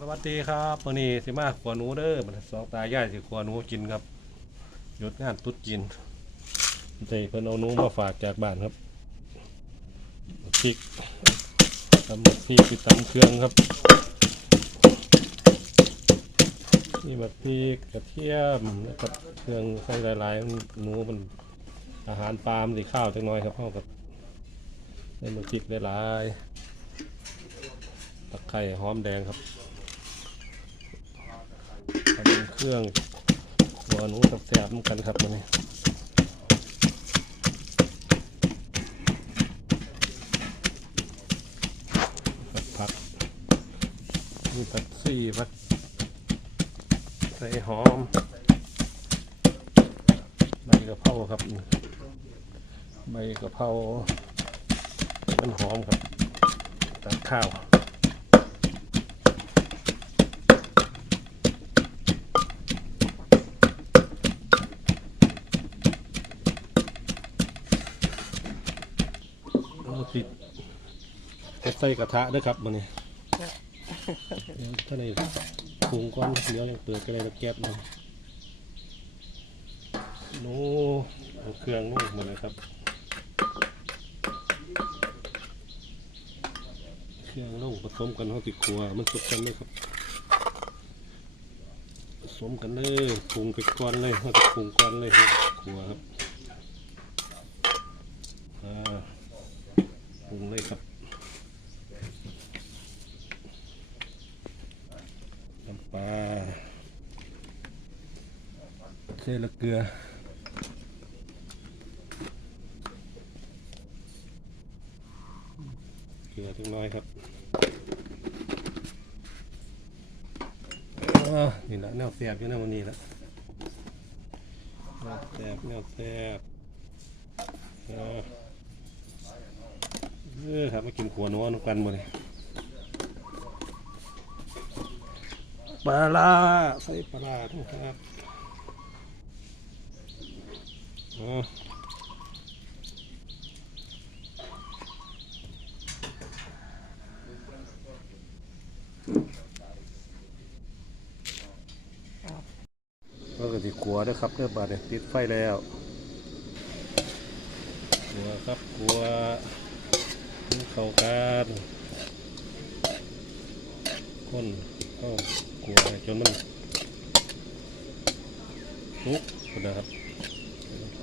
สวัสดีครับวันนี้สิมาขวหนูเด้อมันสองตายายสิขวหนูกินครับหยุดงานตุ๊ดกินใจเพิ่นเอาหนูมาฝากจากบ้านครับพริกตำพริกไปตำเครื่องครับ นี่แบบพริกกระเทียมแล้วก็เครื่องใส่หลายๆหนูมันอาหารปลามีข้าวจังน้อยครับเข้ากับใส่มันพริกหลายๆตะไคร้หอมแดงครับ เครื่องหัวหนูกับแสบๆเหมือนกันครับมันนี้ผัดผักมีผัดซี่ผัดใส่หอมใบกะเพราครับ ใบกะเพรามันหอมครับตัดข้าว เอาสิจะใส่กระทะด้วยครับมันนี่ถ้าในปรุงก้อนเดียวยังเปิดกันเลยตะแก๊บหนะโน้เอาเครื่องนู่นหมดเลยครับ เครื่องลูกผสมกันเขาติดครัวมันสุกกันเลยครับผสมกันเลยปรุงไปก้อนเลยเขาจะปรุงก้อนเลยครับครัวครับอ่า ปรุงเลยครับน้ำปลา เทลเกลือ เกลือเล็กน้อยครับนี่แหละแนวแสบอยู่นะวันนี้ละแนวแสบแนวแสบเออครับมากินขัวนัวน้ำกันหมดเลยปลาใส่ปลาทั้งครับ อ๋อก็กระติขัวด้วยครับเนื้อบาดเนี่ยติดไฟแล้วขัวครับขัวเข้ากันคนเข้ากลัวจนมันลุกนะครับ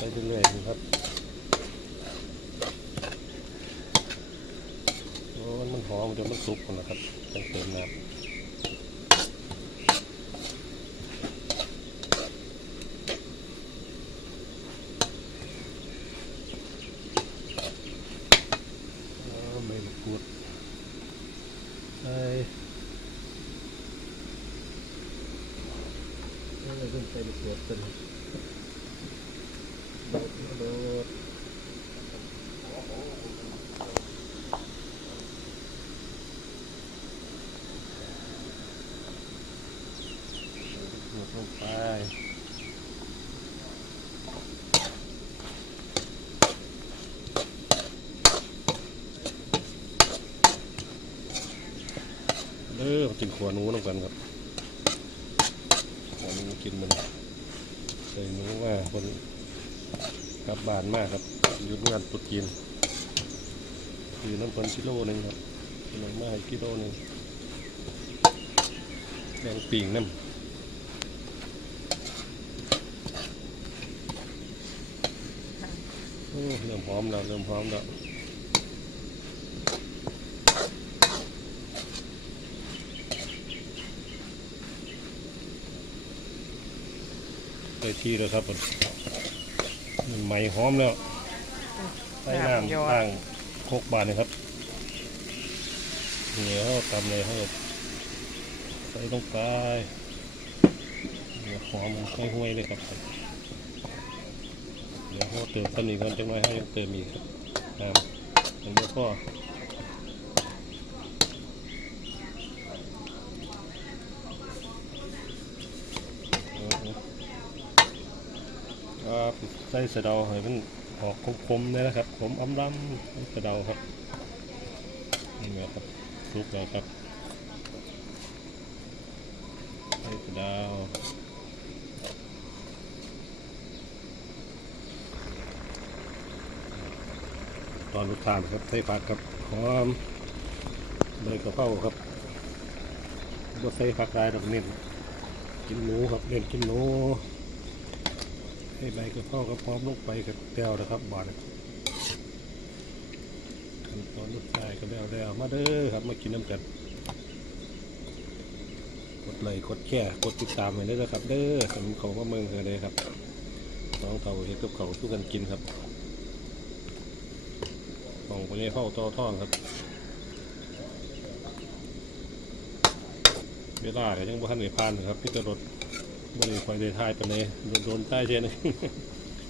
ไปเรื่อยๆครับครับโอ้มันหอมเดี๋ยวมันสุกก่อนนะครับเติมน้ำอ๋อไม่มะกรูดใส่ไม่ต้องใส่มะกรูดเป็นโดดโดดโดด ลงไปเออกินขวหนูน้ำกันครับขวหนูกินมันใส่หนูว่าคนกลับบ้านมากครับหยุดงานตุดกินคือน้ำพันกิโลหนึงครับขนมมาให้กิโลหนึงแดงปีงน้ำโอ้ เริ่มหอมแล้วเริ่มหอมแล้วได้ที่แล้วครับผมมันไหม้หอมแล้วใส่น้ำล้างโคกบานเลยครับเหนียวตำเลยครับใส่ส่ลงไปเดี๋ยวหอมห้ห่วยๆเลยครับเดี๋ยวเราเติมต้นอีกคนจังหน่อยให้เติมอีกครับเดี๋ยวพ่อครับใส่สะเดาให้มันออกคมๆเลยนะครับ ผมอ้ำล้ำสะเดาครับนี่นะครับซุปแล้วครับใส่สะเดาวต อนลูกทานครับใส่ผักครับหอมใบกระเพราครับบ่ใส่ผักได้ดอกเน้นกินหนูครับเน้นกินหนูให้ใบกระเพรากับหอมลงไปกับแก้วนะครับบาดนี้ขั้นตอนลูกชายก็แล้วแล้วมาเด้อครับมากินน้ำกันกดไลค์กดแชร์กดติดตามไว้ด้วยนะครับ เด้อสำเขาว่าเมืองเลยครับน้องเต่าเห็ดกับเขาสู้กันกินครับ ของคนนี้เข้าต่อท่องครับ เวลาก็ยังบ่ทันได้ผ่านครับพี่ตรถบ่ได้คอยได้ทายปานใดโดนโดนใต้เช่น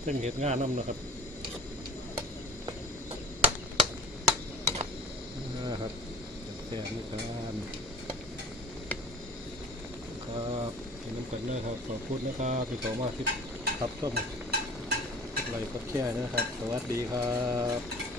เพิ่งเฮ็ดงานนำนะครับอ่าครับแซ่นี่ครับครับเป็นน้ำกันนะครับขอบคุณนะครับที่ขามาที่รับชมกดไลค์กดแชร์นะครับ สวัสดีครับ